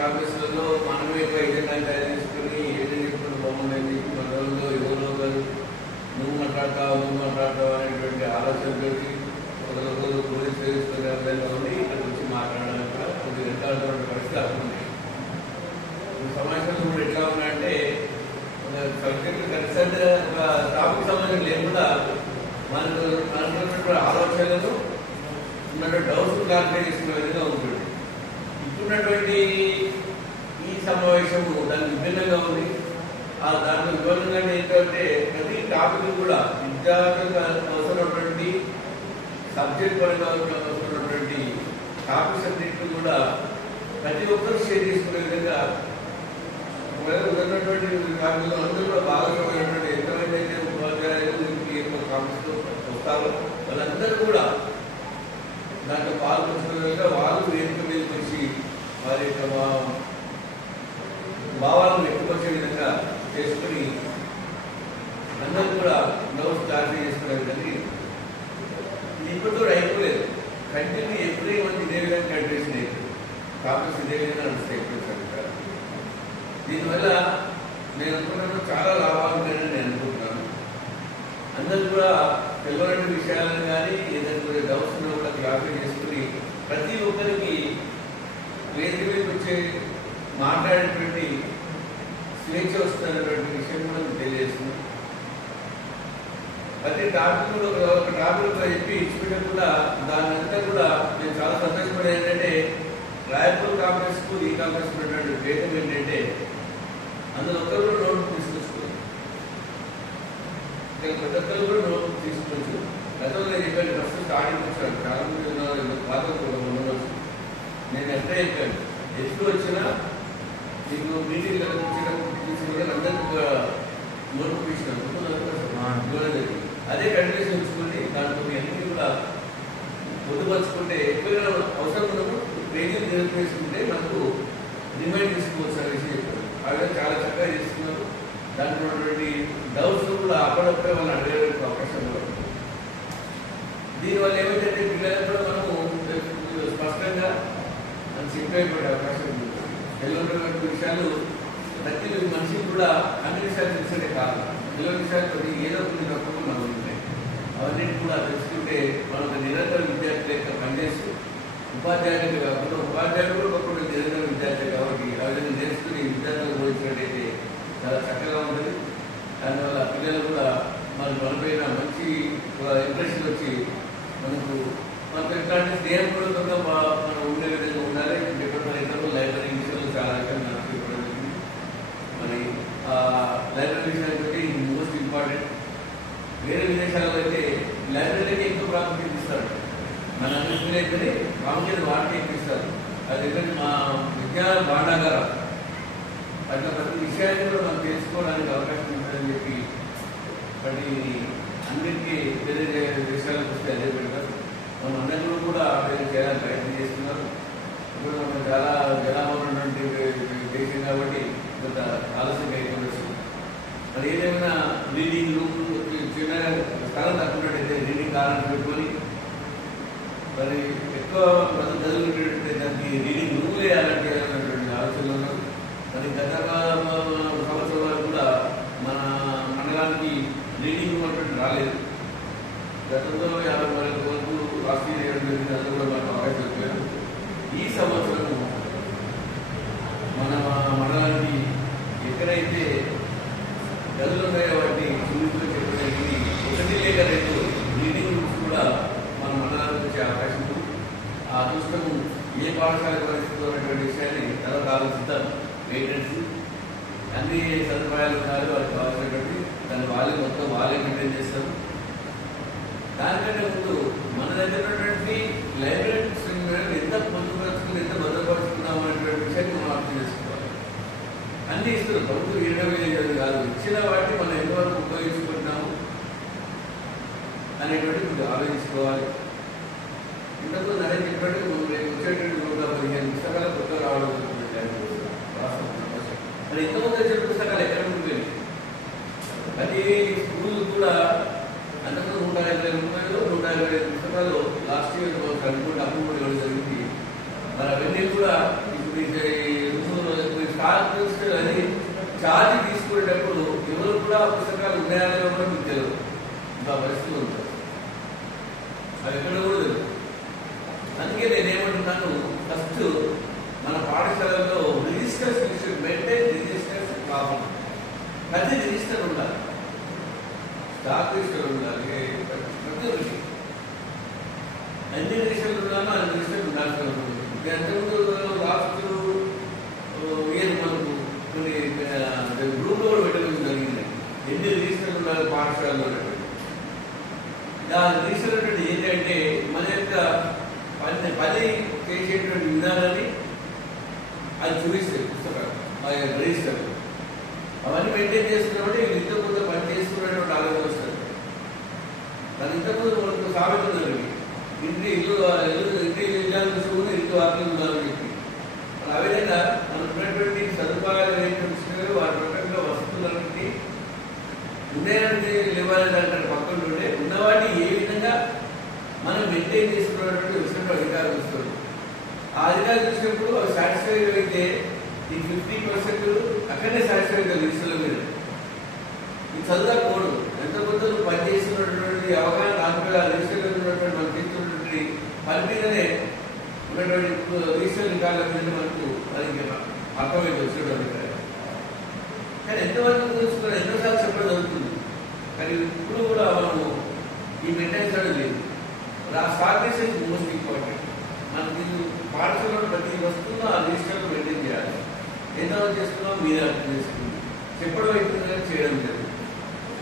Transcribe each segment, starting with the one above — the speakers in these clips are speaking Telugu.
కాంగ్రెస్లలో మనమే ఏజెండా తయారు చేసుకుని ఏజెంట్ చెప్పుకుని బాగుండేది మన రోజుల్లో ఎవరో కాదు నువ్వు మాట్లాడతావు అనేటువంటి ఆలోచనతోటి ఒకరు పోలీస్ వేసుకునే ఉండి ఇక్కడికి వచ్చి మాట్లాడడానికి కూడా కొద్దిగా వెంటాడుతున్న పరిస్థితి అవుతుంది. సమాజంలో కూడా ఎట్లా ఉన్నాయంటే సబ్జెక్టు కన్సల్ట్ టాపిక్ సంబంధం లేకుండా మనకున్నటువంటి ఆలోచనలు ఉన్నటువంటి డౌట్స్ క్లారిఫై చేసుకునే విధంగా ఉంటుంది. ఇప్పుడున్నటువంటి ఈ సమావేశము దానికి విభిన్నంగా ఉంది. దాంట్లో విభిన్నంగా ఏంటంటే ప్రతి టాపిక్ కూడా విద్యార్థులకు అవసరమైనటువంటి సబ్జెక్ట్ పరంగా అవసరమైనటువంటి టాపిక్స్ అన్నింటినీ కూడా ప్రతి ఒక్కరు షేర్ చేసుకునే విధంగా ఉన్నటువంటి టాపిక్లు అందరూ కూడా భాగస్వామైనటువంటి ఎంతమంది ఉపాధ్యాయులు టాపిక్స్తో వస్తారో వాళ్ళందరూ కూడా దాంట్లో పాల్గొంటున్న విధంగా వాళ్ళు వేదిక మీదకి వచ్చి వారి యొక్క భావాలను వ్యక్తపరిచే విధంగా చేసుకుని అందరూ కూడా డౌట్స్ క్లారిఫై చేసుకునే విధంగా ఇది ఇప్పటితో అయిపోలేదు. కంటిన్యూ ఎవ్రీ మంత్ ఇదే విధంగా కంటిన్యూషన్ అవుతుంది. టాపిక్స్ ఇదే విధంగా నడుస్తాయి. దీనివల్ల నేను అనుకున్నాను చాలా లాభాలు ఉన్నాయని నేను అనుకుంటున్నాను. అందరూ కూడా తెలియని విషయాలను కానీ ఏదైనా డౌట్స్ ఉన్నా కూడా క్లారిఫై చేసుకుని ప్రతి ఒక్కరికి వేదిక మీద వచ్చే మాట్లాడేటువంటి స్వేచ్ఛ వస్తున్నటువంటి విషయం కూడా తెలియజేస్తుంది. ప్రతి టాపిక్ కూడా ఒక టాపిక్ చెప్పి ఇచ్చిపెట్టడం కూడా దాని అంతా కూడా నేను చాలా సంతోషపడేది ఏంటంటే రాయపూర్ కాంగ్రెస్కు ఈ కాంగ్రెస్ ఉన్నటువంటి భేదం ఏంటంటే అందులో ఒక్కరు కూడా నోట్ తీసుకొచ్చుకోరు. ప్రతి ఒక్కరు కూడా నోట్ తీసుకోవచ్చు. గతంలో నేను చెప్పాను ఫస్ట్ స్టార్టింగ్ వచ్చాను చాలా మంది పాత ఉండవచ్చు. నేను ఎట్లా చెప్పాను ఎప్పుడు వచ్చినా మీకు మీటింగ్ తీసుకుని అందరికీ నోటిఫికేషన్ ఇవ్వడం అదే కండిషన్ ఉంచుకొని దాంట్లో అన్ని కూడా పొందుపరుచుకుంటే ఎప్పుడైనా అవసరం ఉన్నప్పుడు పేజీలు చేసుకుంటే మనకు రిమైండ్ తీసుకోవచ్చు అనే విషయం చెప్పారు. అదే చాలా చక్కగా చేసుకున్నారు. దాంట్లో ఉన్నటువంటి డౌట్స్ కూడా అప్పుడప్పుడే వాళ్ళు అడిగేటువంటి అవకాశం కూడా ఉంది. దీనివల్ల ఏమైందంటే పిల్లలకు కూడా మనము స్పష్టంగా చెప్పేటువంటి అవకాశం ఉంది. తెలియనటువంటి విషయాలు ప్రతి మనిషికి కూడా అన్ని విషయాలు తెలిసేదే కాదు. తెలియని విషయాలు ఏదో కొన్ని తక్కువ మనం ఉంటాయి. అవన్నిటి కూడా తెలుసుకుంటే మనం నిరంతర విద్యార్థుల యొక్క పనిచేస్తూ ఉపాధ్యాయులు కాకుండా ఉపాధ్యాయులు కూడా ఒకప్పుడు నిరంతర విద్యార్థులు కాబట్టి ఆ విధంగా నేర్చుకుని విద్యార్థులు బోధించినట్టయితే చాలా చక్కగా ఉంటుంది. దానివల్ల పిల్లలు కూడా మనపైన మంచి ఇంప్రెషన్ వచ్చి మనకు ఎట్లాంటి స్నేహపూర్వకంగా మనం ఉండే విధంగా ఉండాలి. డిపార్ట్మెంట్ లైబ్రరీ విషయంలో చాలా రకంగా చెప్పడం జరిగింది. మరి లైబ్రరీ విషయానికి మోస్ట్ ఇంపార్టెంట్. వేరే విదేశాలలో అయితే లైబ్రరీకి ఎక్కువ ప్రాముఖ్యత ఇస్తారు. మన అన్నింటినీ అయితేనే ప్రాముఖ్యత వాటికి ఎక్కువ ఇస్తారు. అది ఎందుకంటే మా విజ్ఞాన భాండాగారం అట్లా ప్రతి విషయాన్ని కూడా మనం తెలుసుకోవడానికి అవకాశం ఉంటుందని చెప్పి వాటి అన్నింటికీ తెలియజే విషయాలకు వస్తే అదే పెడతారు. మనం అందరూ కూడా చేయాలని ప్రయత్నం చేస్తున్నారు. ఇప్పుడు మనం చాలా జనాభా ఉన్నటువంటి దేశం కాబట్టి కొంత ఆలస్యంగా అయిపోవచ్చు. మరి ఏదేమైనా రీడింగ్ రూమ్ చిన్న స్థలం తక్కున్నట్టయితే రీడింగ్ కాలం పెట్టుకొని మరి ఎక్కువ మనం చదువుకునేటువంటి దానికి రీడింగ్ రూమ్ వేయాలంటే అన్నటువంటి ఆలోచనలు ఉన్నారు. మరి గత సంవత్సరం వరకు కూడా మన మండలానికి రీడింగ్ రూమ్ అంటే రాలేదు. గతంలో 50 వరకు రాష్ట్రీయ అది కూడా మనకు అవకాశం వచ్చారు. ఈ సంవత్సరం మన మండలానికి ఎక్కడైతే గదులు ఉన్నాయో వాటిని చూపులో చెప్పడానికి 1 లేక 2 రీడింగ్ రూమ్స్ కూడా మన మండలానికి వచ్చే అవకాశం ఉంది. ఆ అదృష్టము ఏ పాఠశాల పరిస్థితుల్లో ఉన్నటువంటి విషయాన్ని తర్వాత ఆలోచిద్దాం. మెయింటెనెన్స్ అన్ని సదుపాయాలు ఉన్నారు. వారికి కావాల్సినటువంటి దాన్ని వాళ్ళే మొత్తం వాళ్ళే మెయింటైన్ చేస్తారు. దానికంటే ముందు మన దగ్గర ఉన్నటువంటి లైబ్రరీ ఎంత పొందుపరుచుకుని ఎంత భద్రపరుచుకున్నాం అనేటువంటి విషయాన్ని మనం అర్థం చేసుకోవాలి. అన్నీ ఇస్తున్నారు. ప్రభుత్వం ఇవ్వడం కాదు, ఇచ్చిన వాటిని మనం ఎంతవరకు ఉపయోగించుకుంటున్నాము అనేటువంటి మీరు ఆలోచించుకోవాలి. ఇంతకు నరేంద్ర చెప్పినట్టు వచ్చేటువంటి 115 పుస్తకాలు కొత్తగా రావడం మరి ఇంతకుముందు వచ్చిన పుస్తకాలు ఎక్కడ ఉంటుంది? ప్రతి స్కూల్ కూడా అంతకుముందు 150 పుస్తకాలు లాస్ట్ ఇయర్ అనుకుంటే అప్పుడు కూడా ఇవ్వడం జరిగింది. మరి అవన్నీ కూడా ఇప్పుడు ఛార్జ్ తీసుకునేటప్పుడు ఎవరు కూడా పుస్తకాలు ఉన్నాయో కూడా మీకు తెలియదు. ఇంకా పరిస్థితులు ఉంటాయి, అవి ఎక్కడ కూడా తెలియదు. అందుకే నేనేమంటున్నాను, ఫస్ట్ మన పాఠశాలలో రిజిస్టర్స్ మెయింటైన్ రిజిస్టర్స్ కావాలి. ప్రతి రిజిస్టర్ ఉండాలి, స్టాక్ రిజిస్టర్ ఉండాలి, ప్రతి ఒక్కటి అన్ని రిజిస్టర్లు ఉండాలో అన్ని రిజిస్టర్లు ఉండాల్సి ఉంటుంది. అంతకుముందు రాష్ట్రులు ఏది మనకు కొన్ని గ్రూప్లో కూడా పెట్టడం జరిగింది. ఎన్ని రిజిస్టర్లు ఉండాలి పాఠశాలలో దాని రిజిస్టర్ అంటే ఏంటంటే మన యొక్క పని చేసేటువంటి విధానాన్ని అది చూపిస్తాయి పుస్తకాలు, ఆ యొక్క రిజిస్టర్ అవన్నీ మెయింటైన్ చేసుకున్నప్పుడు ఇంత కొంత పని చేసుకునేటువంటి ఆలోచన వస్తుంది. దాని ఇంతకుముందు మనకు సామెత ఉందండి, ఇల్లు చూసుకుని ఇంటి వాకిలు ఉండాలని చెప్పి. ఆ విధంగా మనకు ఉన్నటువంటి సదుపాయాలు ఏంటంటే వాటి ప్రకారంగా వస్తువులన్నింటినీ ఉన్నాయని లేవాలని అంటారు పక్కన ఉండే ఉన్నవాటిని ఏ విధంగా మనం మెయింటైన్ చేసుకున్నటువంటి విషయంలో అధికారులు చూస్తారు. ఆ అధికారులు చూసినప్పుడు అవి సాటిస్ఫై అయితే ఈ 50% అక్కడనే సాటిస్ఫై అవుతారు రిజిస్టర్ల మీద. ఈ చదువుకోడు ఎంత కొంత పని చేస్తున్నటువంటి అవగాహన నాకు రిజిస్టర్లో ఉన్నటువంటి మనం చేస్తున్నటువంటి పని మీదనే ఉన్నటువంటి రిజిస్టర్ రికార్డుల మీద మనకు అది అర్థమైంది వచ్చేటువంటి. కానీ ఎంతవరకు చూసుకున్నా ఎన్నోసార్లు చెప్పడం జరుగుతుంది, కానీ ఇప్పుడు కూడా మనము ఈ మెయింటెనెన్స్ అనేది లేదు. Stock register is most important. మనకి పాఠశాలలో ప్రతి వస్తువును ఆ రిజిస్టర్లో మెయింటైన్ చేయాలి. ఎంతవరకు చేసుకున్నాం మీరు అర్థం చేసుకుంది, చెప్పడం అవుతుంది చేయడం లేదు.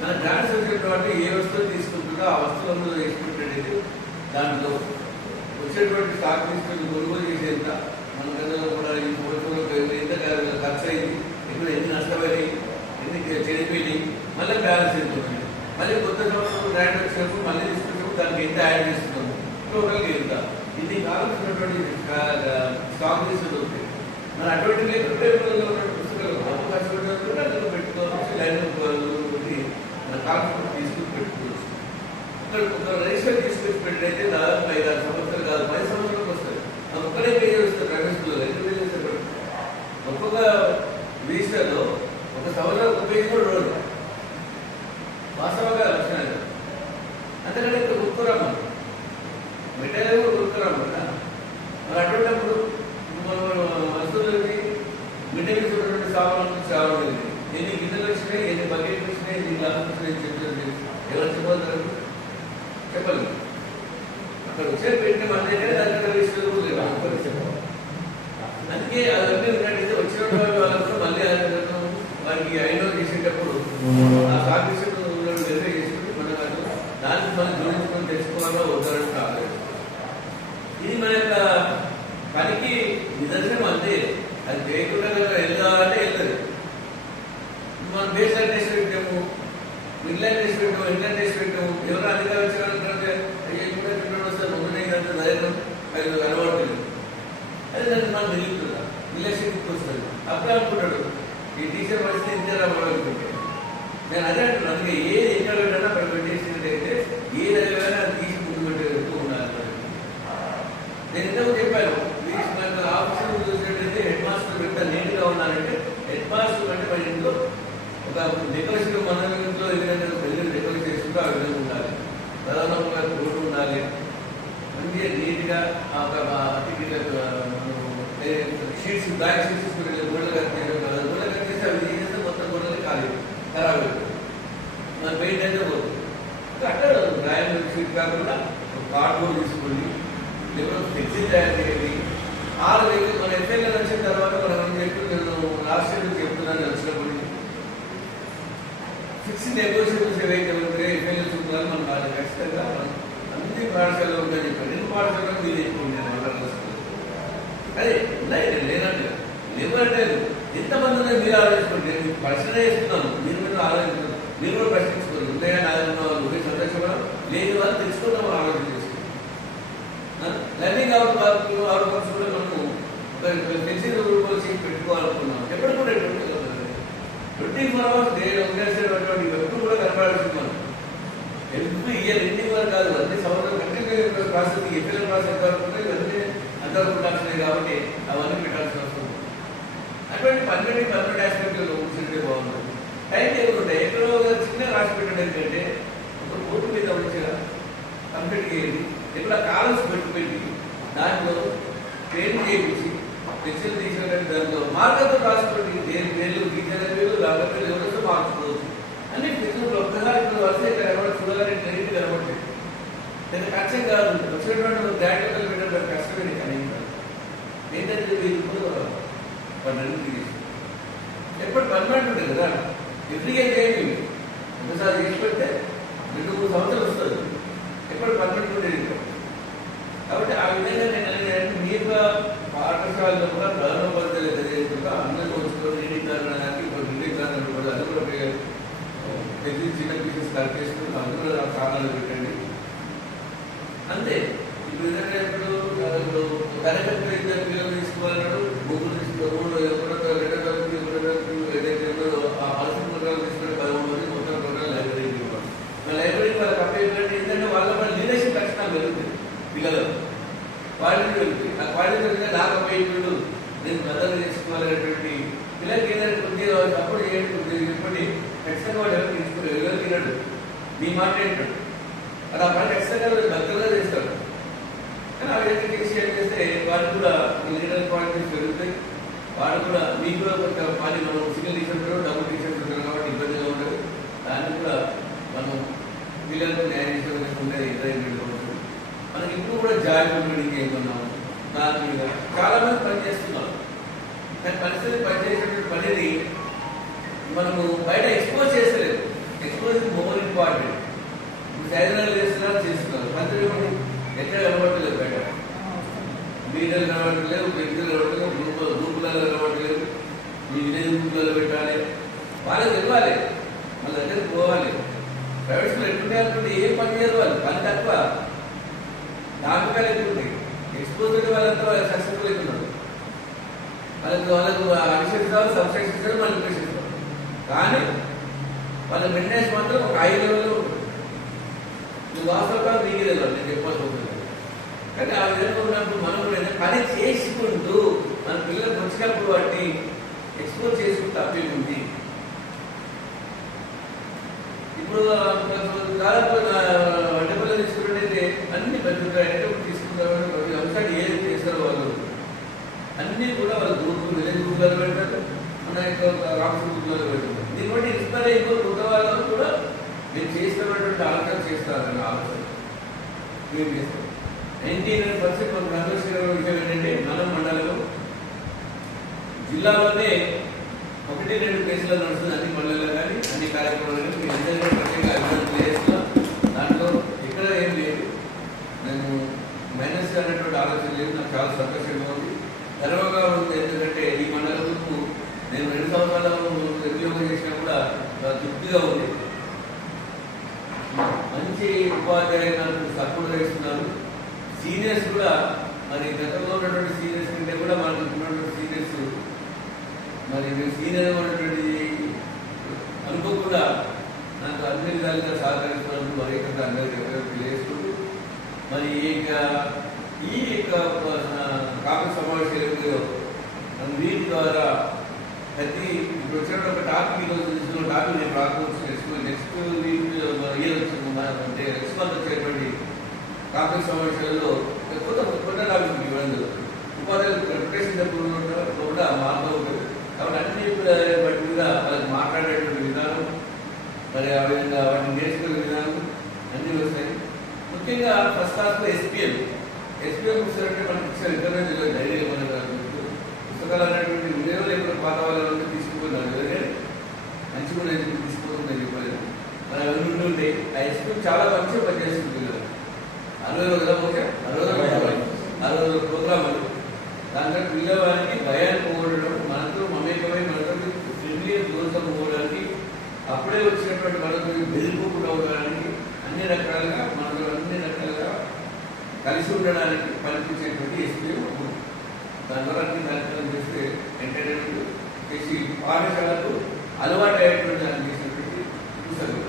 మన గ్రాంట్స్ వచ్చేటువంటి ఏ వస్తువులు తీసుకుంటుందో ఆ వస్తువులను వేసుకుంటే దాంట్లో వచ్చేటువంటి స్టాక్ రిజిస్టర్లు కొనుగోలు చేసేంత మన గతంలో కూడా ఈ సంవత్సరంలో ఎంత ఖర్చు అయింది, ఇప్పుడు ఎన్ని నష్టపోయి ఎన్ని చెడిపోయి మళ్ళీ బ్యాలెన్స్ అవుతుంది. మళ్ళీ కొత్త సంవత్సరం గ్రాంట్ వచ్చినప్పుడు మళ్ళీ తీసుకున్నప్పుడు దానికి ఎంత యాడ్ చేస్తున్నాము టోటల్గా ఎంత ఇన్ని కావాల్సినటువంటి స్టాక్ రిజిస్టర్లు ఉంటాయి. మన అటువంటి లేకుంటే పుస్తకాలు అందులో పెట్టుకోవచ్చు, లైన్ మన కాన్సెప్ట్ తీసుకుని పెట్టుకోవచ్చు. ఇక్కడ ఒక రిజిస్టర్ తీసుకొచ్చి పెట్టయితే దాదాపు 5-6 సంవత్సరాలు కాదు 10 సంవత్సరాలకు వస్తుంది. అది ఒక్కడే పే చేస్తారు ప్రైవేట్ స్కూల్లో. ఎంత పే చేస్తారు ఒక్కొక్క రిజిస్టర్లో ఒక సంవత్సరం ఒక పేజ్ కూడా రోజు వాస్తవంగా వచ్చినాయి. అందుకని ఇక్కడ కొనుక్కోరాము మెటీరియల్ కూడా కొనుక్కోరాము కదా. మరి అటువంటిప్పుడు మనం వస్తువులకి మెటీరియల్స్ ఉన్నటువంటి సామాన్లు చాలా ఉంది. ఎన్ని గిన్నెలు వచ్చినాయి, ఎన్ని బకెట్లు వచ్చినాయి, ఎన్ని గ్లాసులు వచ్చినాయి చెప్పలేదు. ఎవరు చెప్పగలుగుతారు? చెప్పలేదు. అక్కడ వచ్చే పెట్టిన మన దాంట్లో రిజిస్టర్ లేదు. అందుకే అవన్నీ ఉన్నట్టయితే వచ్చిన వాళ్ళకు మళ్ళీ వారికి ఐనో చేసేటప్పుడు ఆ సాఫీసర్ వెరిఫై చేసుకుంటే మన దానికి మనం జోడించుకొని తెచ్చుకోవాలో ఉదాహరణ కాలేదు. ఇది మన యొక్క పనికి నిదర్శనం అంతే. అది చేయకుండా వెళ్దామంటే వెళ్తుంది. మనం బేస్ లైన్ టెస్ట్ పెట్టాము, మిడ్ లైన్ టెస్ట్ పెట్టాము, ఇంటర్ టెస్ట్ పెట్టాము. ఎవరైనా అధికారం వచ్చిన వస్తారు ముందునే ధైర్యం అది అలవాటు. అదే దాన్ని మనం నిలుపుతుందా రిలేషన్షిప్ వస్తుంది. అప్పుడే అనుకుంటాడు ఈ టీచర్ పరిస్థితి ఇంటర్ అవ్వాలనుకుంటే. నేను అదే అంటున్నాను. అందుకే ఏది ఎక్కడ పెట్టినా అక్కడ పెట్టేసినట్టయితే ఏది అడిగినా అది తీసి ముందు పెట్టేస్తూ ఉండాలి. నేను ఇంతకు చెప్పాను, ఆఫీసులు చూసినట్టయితే హెడ్ మాస్టర్ ఎంత నీట్గా ఉన్నారంటే హెడ్ మాస్టర్ అంటే మన ఇంట్లో ఒక డెకరేషన్ మన ఇంట్లో ఏదైనా పెళ్ళి డెకరేట్ చేసుకుంటూ ఆ విధంగా ఉండాలి. ప్రధానంగా రోడ్డు ఉండాలి, మంచిగా నీట్గా షీట్స్ బ్లాక్ షీట్స్ గోడలు కట్టేయడం కదా. గోడలు కట్టేసి అవి తీసేస్తే మొత్తం గోడలు ఖాళీ ఖరాబ్ అవుతుంది. మన పెయింట్ అయితే పోతుంది. అట్లా డ్రాయింగ్ షీట్ కాకుండా కార్డ్బోర్డ్ తీసుకోండి, లేకపోతే ఫ్లెక్సీ తయారు చేయండి. 6 వేలు మన ఎఫ్ఐఆర్ వచ్చిన తర్వాత మనం ఏం చెప్పి నేను లాస్ట్ ఇయర్ చెప్తున్నాను వచ్చినప్పుడు ఫిక్స్డ్ నెగోషియబుల్స్ ఏవైతే ఉంటాయో ఎఫ్ఐఆర్ చూపుతారు మనం వాళ్ళు ఖచ్చితంగా అన్ని పాఠశాలలో ఉంటాయని చెప్పాను. ఎన్ని పాఠశాలలో మీరు ఎక్కువ అదే ఉన్నాయి లేనంటే లేవంటే ఎంతమంది ఉన్నాయి మీరు ఆలోచించుకోండి. నేను ప్రశ్న చేస్తున్నాను, మీరు మీద ఆలోచించుకున్నాను, మీరు కూడా ప్రశ్నించుకోండి. ఉన్నాయా నాలుగు నువ్వే సంతోషపడం లేని వాళ్ళు తెలుసుకుందాం ఆలోచన చేసుకుంటాం. లర్నింగ్ అవుట్కమ్స్ కూడా మనము తెలిసిన రూపాయలు పెట్టుకోవాలనుకున్నాం. ఎప్పుడు కూడా 24 hours డే ఉండేసేటువంటి ఎప్పుడు కూడా కనపడాల్సింది మనం. ఎవ్రీ ఇయర్ ఎన్ని వరకు కాదు అన్ని సంవత్సరం కంటిన్యూ ప్రాసెస్ ఎఫ్ఎల్ ప్రాసెస్ ఎంత వరకు ఉంటాయి ఇవన్నీ అంతవరకు ఉండాల్సినవి కాబట్టి అవన్నీ పెట్టాల్సిన అవసరం. అటువంటి పర్మనెంట్ ఆస్పెక్ట్లో కూర్చుంటే బాగుంటుంది. టైం టేబుల్ ఉంటాయి. ఎక్కడో చిన్న రాసి పెట్టడం ఏంటంటే ఒక బోర్డు మీద వచ్చిన కంప్లీట్ చేయండి, ఎక్కడ కాలమ్స్ పెట్టి దాంట్లో పేరు చేయించి పెన్సిల్ తీసుకోవడానికి దాంట్లో మార్గంతో రాసుకోండి. దేని పేర్లు గీతల పేర్లు లాగా పేర్లు ఎవరితో మార్చుకోవచ్చు అన్ని పెన్సిల్ ఒక్కసారి ఇప్పుడు వస్తే చూడగానే ట్రైన్ కనబడుతుంది. నేను కష్టం కాదు వచ్చినటువంటి బ్రాండ్లో పెట్టడం కష్టమే కానీ ఏంటంటే వీళ్ళు పన్నెండు ఎప్పుడు పర్మనెంట్ ఉంటుంది కదా. ఎవ్రీ ఇయర్ చేయండి, ఒకసారి చేసి పెడితే 2-3 సంవత్సరాలు వస్తుంది. ఎప్పుడు పర్మనెంట్ ఉండేది కాబట్టి ఆ విధంగా నేను అనేది మీరు పాఠశాలలో కూడా ప్రారంభోపాధ్యాయులు తెలియజేస్తున్నా అందరూ వచ్చుకొని రీడీకరణకి ఇప్పుడు రీడీకరణ కూడా అది కూడా ప్రతి చిన్న పీసెస్ కట్ చేసుకుని అందరూ స్థానాలు పెట్టండి అంతే. ఇప్పుడు ఏంటంటే ఇప్పుడు కరెక్ట్ ఇద్దరు పిల్లలు తీసుకోవాలన్నాడు, బుక్కులు తీసుకోవడం ఏదైతే ఉందో ఆ పరిస్థితి ప్రకారం తీసుకుని 13 మంది మొత్తం ప్రకారం లైబ్రరీకి ఇవ్వాలి. లైబ్రరీకి వాళ్ళకి అప్పేంటంటే ఏంటంటే వాళ్ళ లీడర్షిప్ లక్షణాలు పెరుగుతాయి పిల్లలు, క్వాలిటీ పెరుగుతాయి. ఆ క్వాలిటీ పెరిగితే నాకు అప్పేయడు నేను బద్దలు చేసుకోవాలనేటువంటి పిల్లలకి ఏదైనా కొద్దిగా సపోర్ట్ చేయండి. కొద్దిగా చెప్పండి, ఖచ్చితంగా వాడు ఎవరు తీసుకుని ఎవరు తినడు, మీ మాట ఏంటాడు అది ఆ పని ఖచ్చితంగా దగ్గరగా చేస్తాడు. కానీ ఆ విధంగా చేసి చేస్తే వారికి కూడా లీడర్ క్వాలిటీస్ పెరుగుతాయి. వాడు కూడా మీకు కూడా కొంత పని మనం సింగిల్ టీచర్ ఉంటారు, డబుల్ టీచర్ ఉంటారు కాబట్టి ఇబ్బందిగా ఉండదు. దాన్ని కూడా మనం పిల్లలకు న్యాయం చేసేందుకు ఉండేది ఎంకరేజ్మెంట్ ఉంటుంది. మనకి ఇప్పుడు కూడా జాబ్ బిల్డింగ్ చేయకున్నాము. దాని మీద చాలా మంది పనిచేస్తున్నారు. కానీ పరిస్థితి పనిచేసేటువంటి పనిని మనము బయట ఎక్స్పోజ్ చేస్తలేదు. Expose is more important. సైజనాలు చేస్తున్నారు మంత్రి ఎక్కడ కనబడలేదు, బయట మీడియాలు కనబడలేదు, వ్యక్తులు కనబడలేదు, గ్రూపులలో కనబడలేదు. మీ విలేజ్ గ్రూపులలో పెట్టాలి, వాళ్ళకి తెలియాలి, వాళ్ళ దగ్గరికి పోవాలి. ప్రైవేట్ స్కూల్ ఎట్లుంటే ఏం పని చదవాలి, పని తక్కువ జ్ఞాపకాలు ఎక్కువ ఉంటాయి. ఎక్స్పోజ్ వాళ్ళంతా సక్సెస్ఫుల్ అవుతున్నారు. వాళ్ళకు అడిషన్స్ కావాలి, సబ్స్టెన్స్ ఇస్తారు, మనకి ప్రెషన్స్ కానీ వాళ్ళ మెయింటెనెన్స్ మాత్రం ఒక 5 లెవెల్లో ఉంటుంది. నువ్వు వాస్తవంగా మీకు తెలియదు, నేను చెప్పాల్సి ఉంటుంది. కానీ ఆ విధంగా ఉన్నప్పుడు మనం కూడా పని చేసుకుంటూ మన పిల్లలకు వచ్చినప్పుడు వాటిని ఎక్స్ప్లోర్ చేసుకుంటూ తప్పేముంది. ఇప్పుడు దాదాపు వంటపల్లి తీసుకున్నట్టయితే అన్ని పెద్ద తీసుకున్నారు. ప్రతి అంశాన్ని ఏది చేస్తారో వాళ్ళు అన్ని కూడా వాళ్ళ గ్రూపులు విలేజ్ గ్రూపులలో పెడతారు, మన యొక్క రాష్ట్ర గ్రూపులలో పెడతారు. దీన్ని బట్టి ఇన్స్పైర్ అయిపోయి కొత్త వాళ్ళు కూడా మీరు చేస్తున్నటువంటి ఆలోచన చేస్తారని ఆలోచన మేము చేస్తాం. 99% మనకు సంతోషకరమైన విషయం ఏంటంటే మన మండలంలో జిల్లాలోనే 1-2 కేసులు నడుస్తుంది. అన్ని మండలాలు కానీ అన్ని కార్యక్రమాలు కానీ మీ అందరికీ ప్రత్యేక అభివృద్ధి చేస్తున్నాం. దాంట్లో ఎక్కడ ఏం లేదు, నేను మైనస్ అనేటువంటి ఆలోచన లేదు. నాకు చాలా సంతోషంగా ఉంది, గర్వంగా ఉంది. ఎందుకంటే ఈ మండలంకు నేను 2 సంవత్సరాలు ఉద్యోగం చేసినా కూడా తృప్తిగా ఉంది. మంచి ఉపాధ్యాయులు సపోర్ట్ ఇస్తున్నారు. సీనియర్స్ కూడా మరి గతంలో ఉన్నటువంటి సీనియర్స్ కంటే కూడా మనకు ఉన్నటువంటి సీనియర్స్ మరి సీనియర్ ఉన్నటువంటి అనుకోకుండా నాకు అన్ని విధాలుగా సహకరిస్తున్నారు. మరి ఇక్కడ అందరికీ తెలియజేసుకుంటూ మరి ఈ కాంగ్రెస్ సమావేశాలు వీటి ద్వారా ప్రతి ఇప్పుడు వచ్చినప్పుడు ఒక టాపిక్ ఈరోజు తీసుకున్న టాపిక్ నేను రాకపోవచ్చు. నెక్స్ట్ వీక్ ఇయర్ వచ్చింది అంటే నెక్స్ట్ మంత్ వచ్చేటువంటి కాంగ్రెస్ సమావేశాలలో కొత్త టాపిక్ ఇవ్వండి. ఉపాధ్యాయులు ప్రిపరేషన్ కూడా మారుతూ ఉంటుంది. కాబట్టి అన్ని బట్టి కూడా వాళ్ళకి మాట్లాడేటువంటి విధానం మరి ఆ విధంగా వాటిని నేర్చుకునే విధానం అన్నీ వస్తాయి. ముఖ్యంగా ఫస్ట్ క్లాస్లో ఎస్పీఎం పుస్తకాలంటే మనకి ఇచ్చిన ఇంటర్నెట్ ధైర్యం మనకు పుస్తకాలు అనేటువంటి విలువ లేకుండా పాత వాళ్ళ తీసుకుపోయినారు కదా, మంచిగా నేను తీసుకుపోతుందని చెప్పలేదు. మన అవన్నీ ఉంటాయి. ఆ ఎస్పీఎం చాలా మంచిగా పనిచేస్తుంది కదా. 60 రోజుల ఓకే 60 రోజుల ప్రోగ్రాములు దాంట్లో పిల్లవాడికి భయాన్ని పోగొట్టడం, మనతో మమేకమై మనతో ఫ్రెండ్లీ దూరం పోవడానికి, అప్పుడే వచ్చినటువంటి మనతో బెదిరిపోకుండా ఉండడానికి, అన్ని రకాలుగా మనతో అన్ని రకాలుగా కలిసి ఉండడానికి పనిపించేటువంటి ఎస్పీఎం దాని ద్వారా అన్ని కార్యక్రమం చేస్తే ఎంటర్టైన్మెంట్ చేసి పాఠశాలకు అలవాటు అయ్యేటువంటి దాన్ని చేసినటువంటి పుస్తకం.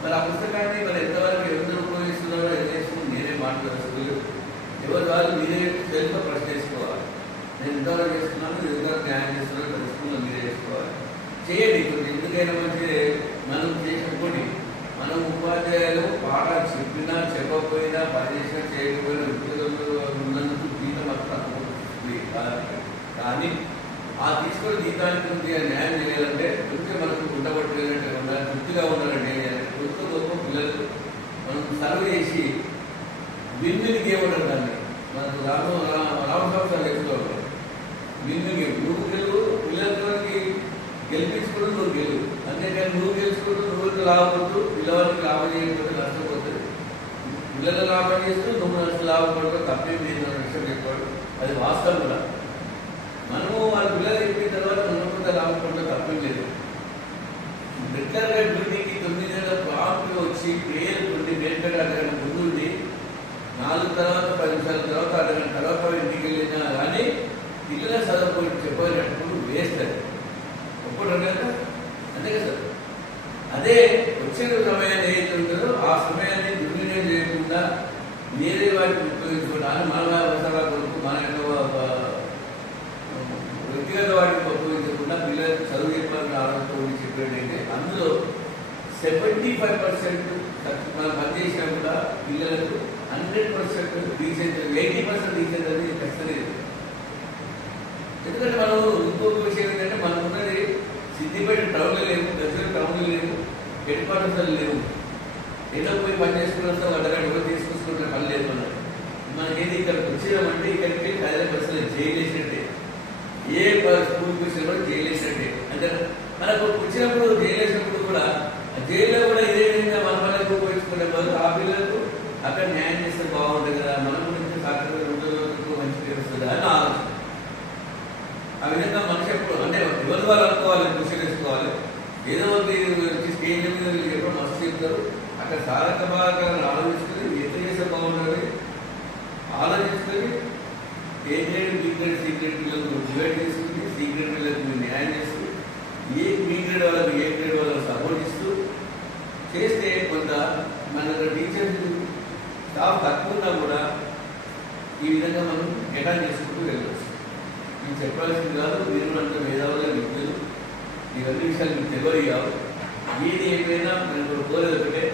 మరి ఆ పుస్తకాన్ని మరి ఎంతవరకు ఎవరు ఉపయోగిస్తున్నారో ఎంత నేనే మాట్లాడుతుంది. ఎవరి వాళ్ళు మీరే సెల్ఫ్గా ప్రశ్న చేసుకోవాలి. నేను ఇంతవరకు చేస్తున్నాను, ఇది ఇంతవరకు న్యాయం చేస్తున్నాను, ప్రతి స్కూల్లో మీరే చేసుకోవాలి. చేయండి కొంచెం, ఎందుకైనా మంచిది. మనం చేసిన కొన్ని మనం ఉపాధ్యాయులు పాఠాలు చెప్పినా చెప్పకపోయినా పని చేసినా చేయకపోయినా ఉద్యోగంలో ఉన్నందుకు జీతం అంతా తక్కువ. కానీ ఆ తీసుకొని జీతానికి న్యాయం చేయాలంటే కొంచెం మనకు ఉండబట్టలేదంటే ఉండాలి, తృప్తిగా ఉండాలంటే కొంచెం గొప్ప పిల్లలు మనం సర్వ్ చేసి విన్విన్ గేమ్ ఉండదు. దాన్ని మనకు రామసంస్థ లెక్కలో విన్విన్ గేమ్. నువ్వు గెలువు, పిల్లలకి గెలిపించుకోవడం నువ్వు గెలువు. అంతేకాని నువ్వు గెలుచుకోవడం నువ్వు లాభపడుతూ పిల్లవారికి లాభం చేయకపోతే నష్టపోతుంది. పిల్లలు లాభం చేస్తూ నువ్వు లాభపడతావు, తప్పేం లేదు అన్న విషయం చెప్పాడు. అది వాస్తవం కూడా. మనము వాళ్ళ పిల్లలు చెప్పిన తర్వాత మనం కూడా లాభపడతాం, తప్పేం లేదు. రెగ్యులర్గా డ్యూటీకి 9 నెలల ప్రాంప్ట్గా వచ్చి పేరు కొన్ని నేర్పేట అరగంట ముందు ఉంది, 4 తర్వాత 10 నిమిషాల తర్వాత అరగంట తర్వాత ఇంటికి వెళ్ళినా కానీ పిల్లల చదువుకొని చెప్పేటప్పుడు వేస్తారు. ఒప్పుకుంటారు కదా, అంతే కదా సార్. అదే వచ్చిన సమయాన్ని ఏదైతే ఉంటుందో ఆ సమయాన్ని దుర్వినియోగం చేయకుండా వేరే వాటికి ఉపయోగించుకోవడానికి, మన అవసరాల కొరకు మన యొక్క వ్యక్తిగత వాటికి ఉపయోగించకుండా పిల్లలకు చదువు చెప్పాలని ఆలోచన చెప్పేటైతే అందులో 75% మనం పనిచేసినా కూడా పిల్లలకు 100% రీసెంట్ 80% రీసెంట్ అనేది ఖచ్చితంగా. ఎందుకంటే మనం ఇంకొక విషయం ఏంటంటే మనం ఉన్నది సిద్దిపేట టౌన్లో లేవు, దగ్గర టౌన్లో లేవు, హెడ్ క్వార్టర్స్లో లేవు. ఎన్నో పోయి పని చేసుకుని వస్తాం, అడ్డగడ్డ పోయి తీసుకొచ్చుకుంటే పని లేదు. మనకేది ఇక్కడికి వచ్చినామంటే ఇక్కడికి హైదరాబాద్ బస్సులో జైలు వేసినట్టే, ఏ స్కూల్కి వచ్చినా కూడా జైలు వేసినట్టే. అంటే మనకు వచ్చినప్పుడు జైలు వేసినప్పుడు కూడా జైల్లో కూడా ఇదే విధంగా మన పిల్లలకు ఉపయోగించుకునే బదులు ఆ పిల్లలకు అక్కడ న్యాయం చేస్తే బాగుంటుంది కదా, మన గురించి సాక్షాత్కారం మంచి పేరు వస్తుంది అని ఆలోచన. ఆ విధంగా మనిషి ఎప్పుడు అంటే ఎవరి వాళ్ళు అనుకోవాలి, కృషి చేసుకోవాలి. ఏదో స్టేజ్ మీద ఎప్పుడు మస్తు చెప్తారు, అక్కడ సారక భాగాలను ఆలోచించుకొని ఎట్లా చేస్తే బాగుంటుంది ఆలోచించుకొని A grade B grade C grade పిల్లలకు డివైడ్ చేసుకుని సి గ్రేడ్ పిల్లలకు మీరు న్యాయం చేస్తూ ఏ బి గ్రేడ్ వాళ్ళకి ఏ గ్రేడ్ వాళ్ళకి సపోర్ట్ ఇస్తూ చేస్తే కొంత మన టీచర్స్ స్టాఫ్ తక్కువ ఉన్నా కూడా ఈ విధంగా మనం గెటాన్ చేసుకుంటూ వెళ్ళవచ్చు. నేను చెప్పాల్సింది కాదు, మీరు అంత మేధావులుగా విద్యులు ఇవన్నీ విషయాలు మీకు తెలియదు కాదు. ఏది ఏమైనా నేను కోరేది ఒకటే,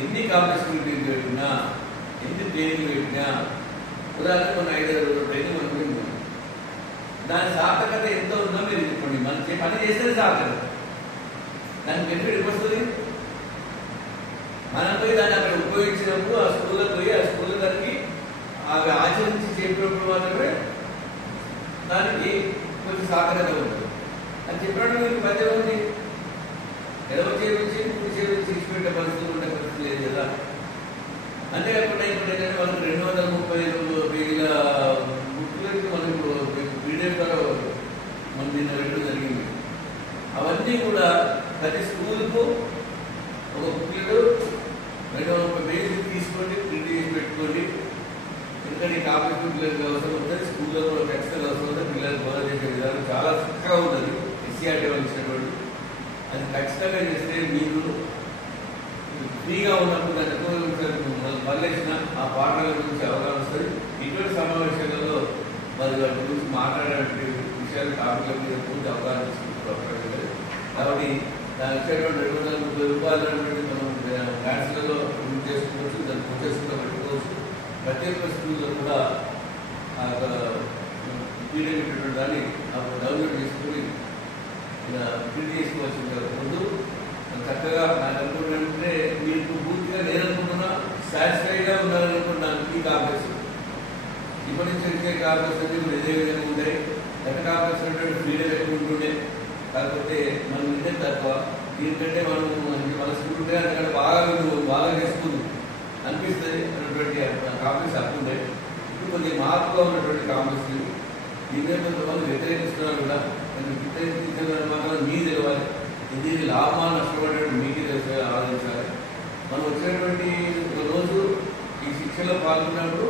ఎన్ని కాంపిటీషన్ పెట్టినా ఎన్ని ట్రైనింగ్ పెట్టినా ఉదాహరణ కొన్ని 5-6 ట్రైనింగ్ అనుకుంటుంది. దాని సార్థకత ఎంతో ఉందో మీరు చెప్పండి. మనం పని చేస్తే సార్థకత, దానికి బెనిఫిట్ ఎప్పుడు వస్తుంది? మనం పోయి దాన్ని అక్కడ ఉపయోగించినప్పుడు ఆ స్కూల్లో పోయి ఆ స్కూల్లో దానికి అవి ఆచరించి చెప్పినప్పుడు మాత్రమే దానికి కొంచెం సార్థకత ఉంటుంది. అని చెప్పినప్పుడు మీకు మధ్య ఉంది ఎడవ చేయించి కుడి చేయించి ఇచ్చిపెట్టే పరిస్థితులు ఉండే పరిస్థితి లేదు కదా. అంతేకాకుండా ఇప్పుడు ఏంటంటే మనకు 235 పేజీల బుక్లకి మనం ఇప్పుడు పీడిఎఫ్ ద్వారా మనం దీన్ని వెళ్ళడం జరిగింది. అవన్నీ కూడా ప్రతి స్కూల్కు ఒక బుక్లెట్ 230 పేజీలు తీసుకోండి, ప్రింట్ చేసి పెట్టుకోండి. ఎందుకంటే కాంపిటీషన్ పిల్లలకి అవసరం ఉంటుంది, స్కూల్లో కూడా ఖచ్చితంగా అవసరం ఉంటుంది. పిల్లలకు బోధన చేసే విధానం చాలా చక్కగా ఉంటుంది. ఎస్సీఆర్టీ వాళ్ళు ఇచ్చినటువంటి అది ఖచ్చితంగా చేస్తే మీరు ఫ్రీగా ఉన్నప్పుడు దాన్ని వదిలేసిన ఆ పాఠాల గురించి అవగాహన వస్తుంది. ఇటువంటి సమావేశాలలో మరి వాటి గురించి మాట్లాడేటువంటి విషయాలు టాపిక్ల మీద పూర్తి అవగాహన తీసుకుంటారు. కాబట్టి దాని వచ్చేటువంటి 230 రూపాయలు మనం క్లాసులలో చేసుకోవచ్చు, దాన్ని కోచెస్ కూడా పెట్టుకోవచ్చు. ప్రతి ఒక్క స్కూల్లో కూడా ఆ పీరియడ్ పెట్టిన దాన్ని డౌన్లోడ్ చేసుకుని ప్రింట్ చేసుకోవాల్సింది. ముందు చక్కగా నాకు అనుకుంటుంటే మీకు పూర్తిగా నేననుకుంటున్నా సాటిస్ఫైడ్గా ఉండాలనుకుంటున్నాను. ఈ కాంప్లెక్స్ ఇప్పటి నుంచి వచ్చే కాంప్లెక్స్ అన్ని ఇప్పుడు ఇదే విధంగా ఉంటాయి. గత కాంప్లెక్స్ అంటే ఫ్రీడమ్ ఎక్కువ ఉంటుండే, కాకపోతే మనం ఇదే తక్కువ. దీనికంటే మనం మన స్కూల్ ఉంటే అందుకంటే బాగా చేసుకుంది అనిపిస్తుంది అన్నటువంటి కాంప్లెక్స్ అప్పుండే. ఇప్పుడు కొద్దిగా మార్పుగా ఉన్నటువంటి కాంప్లెక్స్ దీనిలో కొంతమంది వ్యతిరేకిస్తున్నారు కూడా. వ్యతిరేకించిన మాత్రం మీకు తెలియాలి, దీని లాభాలు నష్టపడేటువంటి మీకే తెలిసి ఆలోచించాలి. మనం వచ్చినటువంటి ఒక రోజు ఈ శిక్షలో పాల్గొన్నప్పుడు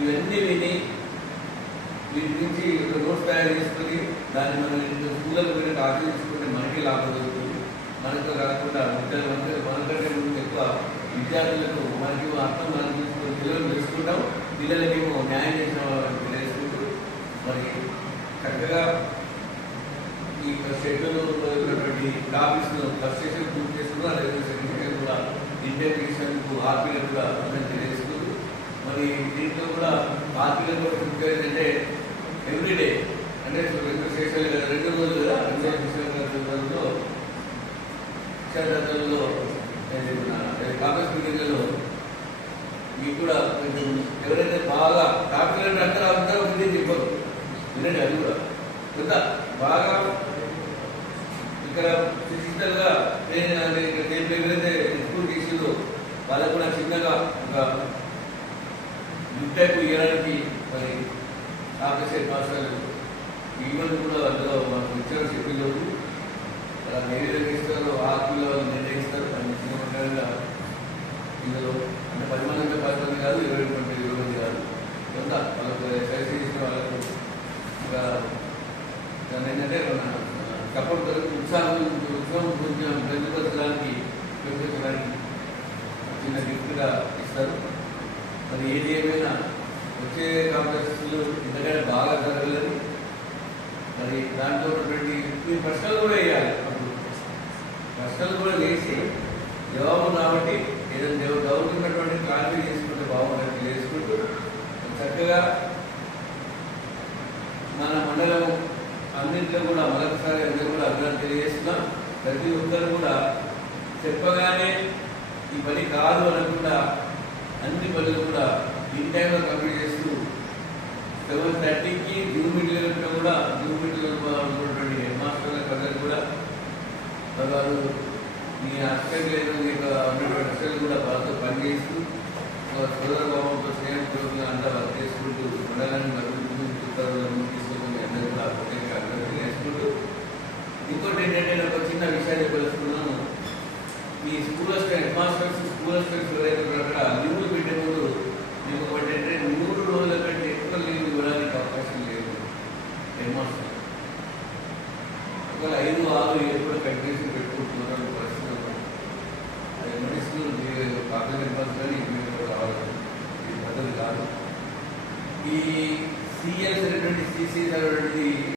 ఇవన్నీ విని వీటి నుంచి ఒక నోట్స్ తయారు చేసుకొని దాన్ని మనం స్కూళ్ళకు వెళ్ళి ఆచరించుకుంటే మనకి లాభం జరుగుతుంది. మనకు కాకుండా మనకంటే ముందు ఎక్కువ విద్యార్థులకు మనకి అర్థం మనం తెలుసుకుంటాం, పిల్లలకేమో న్యాయం చేసిన తెలుసుకుంటూ కాపీస్ ఫస్ట్ సెషన్ పూర్తి చేసుకున్నా, లేదా సెకండ్ సెషన్ కూడా ఇంటర్వ్యూషన్కు ఆర్పీలు కూడా తెలియజేసుకుంటూ మరి దీంట్లో కూడా ఆర్పీలు కూడా ప్రిపేర్ ఏంటంటే ఎవ్రీడే అంటే రెండు సెషన్లు కదా, 2 రోజులు కదా, 2 సెషన్లలో విశాఖలో కాంగ్రెస్ మీటింగ్లలో మీకు కూడా కొంచెం ఎవరైతే బాగా కాపీలు అంటే అందరూ ఉంది చెప్పారు వినండి. అది కూడా కొంత బాగా ఇక్కడ ఫిజికల్గా ఎవరైతే ఎక్కువ చేసిందో వాళ్ళకు కూడా చిన్నగా ఒక గిఫ్ట్ ఇవ్వడానికి మరి ఆఫీసర్ మాస్టర్లు ఈవెంట్ కూడా అందులో మాకు ఇచ్చారు చెప్పిలో అలా ఏ విధంగా ఇస్తారో ఆర్పీలో నిర్ణయిస్తారు. దాన్ని చిన్నగా ఇందులో అంటే 10 మంది అంటే 10 మంది కాదు, 20 మంది కాదు, కొంత వాళ్ళకు ఎక్సైజ్ చేసిన వాళ్ళకు ఇంకా దాని ఏంటంటే మన సపోర్ట్ ఉత్సాహం కొంచెం ప్రతిపరచడానికి చిన్న గిఫ్ట్గా ఇస్తారు. మరి ఏది ఏమైనా వచ్చే కాంప్లెక్స్లు ఇంతకంటే బాగా జరగలేదు. మరి దాంట్లో ఉన్నటువంటి ప్రశ్నలు కూడా వేయాలి. అప్పుడు ప్రశ్నలు కూడా వేసి జవాబు కాబట్టి ఏదైనా డౌట్ ఉన్నటువంటి క్లారిఫై చేసుకుంటే బాగుంటుంది చేసుకుంటూ చక్కగా మన మండలం అన్నింటిలో కూడా మరొకసారి అందరూ కూడా అభివృద్ధి తెలియజేస్తున్నాం. ప్రతి ఒక్కరు కూడా చెప్పగానే ఈ పని కాదు అనకుండా అన్ని పనులు కూడా ఇన్ టైంలో కంప్లీట్ చేస్తూ 7:30కి జూమ్ మీటింగ్ కూడా జూమ్ మీటింగ్లో ఉన్నటువంటి హెడ్ మాస్టర్లకు అందరూ కూడా వారు మీ అసిస్టెంట్ ఉన్నటువంటి అసిస్టెంట్ కూడా వాళ్ళతో పనిచేస్తూ సోదర భావంతో స్నేహితులు అంతా వర్క్ చేసుకుంటూ మండలాన్ని తీసుకుంటుంది అందరూ కూడా ప్రత్యేకంగా అభివృద్ధి చేసుకుంటూ ఇంకోటి ఏంటంటే ఒక చిన్న విషయాన్ని తెలుసుకున్నాను. ఈ స్కూల్ హెడ్ మాస్టర్స్ స్కూల్ ఎవరైతే అక్కడ లీవ్లు పెట్టే ముందు మీకు ఒకటి ఏంటంటే 3 రోజుల కంటే ఎక్కువ లీవ్ ఇవ్వడానికి అవకాశం లేదు. హెడ్ మాస్టర్ ఒకవేళ 5, 6, 7 కూడా కంటిన్యూస్ పెట్టుకుంటున్నారు పరిస్థితులు. అది మెడిసిన్ కాపీ కానీ మీరు రావాలి, ఇది పద్ధతి కాదు. ఈ సిఎస్ అనేటువంటి సిసి అనేటువంటి